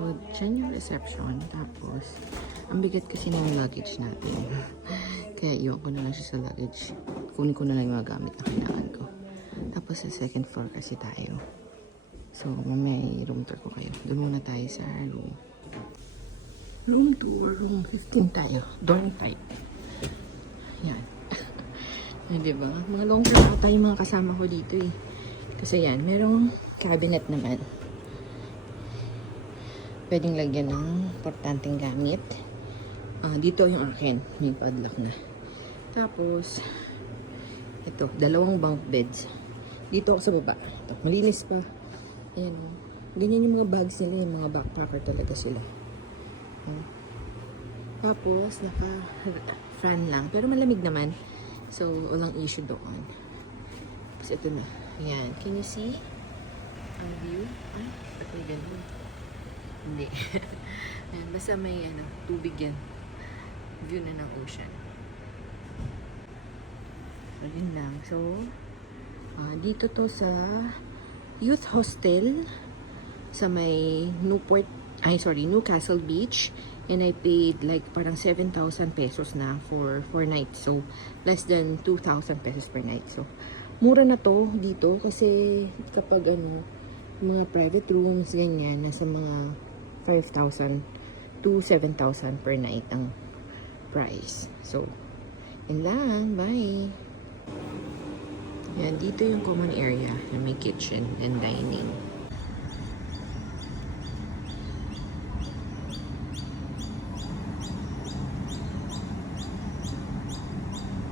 So, dyan yung reception. Tapos, ang bigat kasi ng luggage natin. Kaya iwan ko na lang siya sa luggage. Kunin ko na lang yung mga gamit na kailangan ko. Tapos, sa second floor kasi tayo. So, may room tour ko kayo. Doon muna tayo sa room. Room tour. Room 15 tayo. Dorm type. Yan. Diba? Mga long term ata yung mga kasama ko dito eh. Kasi yan, merong cabinet naman. Pwedeng lagyan ng importanteng gamit. Dito yung akin. May padlock na. Tapos, ito, dalawang bunk beds. Dito ako sa baba. Ito, malinis pa. Ayan. Ganyan yung mga bags nila. Yung mga backpacker talaga sila. Tapos, naka-fan lang. Pero malamig naman. So, walang issue doon. Tapos, ito na. Ayan. Can you see ang view? Ay, ba't may ganun? Hindi. Ayan, basta may tubig yan. View na ng ocean. So, yun lang. So, dito to sa youth hostel sa may Newcastle Beach. And I paid like parang 7,000 pesos na for 4 nights. So, less than 2,000 pesos per night. So, mura na to dito kasi kapag mga private rooms, ganyan, nasa mga 5,000 to 7,000 per night ang price. So, yun lang. Bye! Yan, dito yung common area na may kitchen and dining.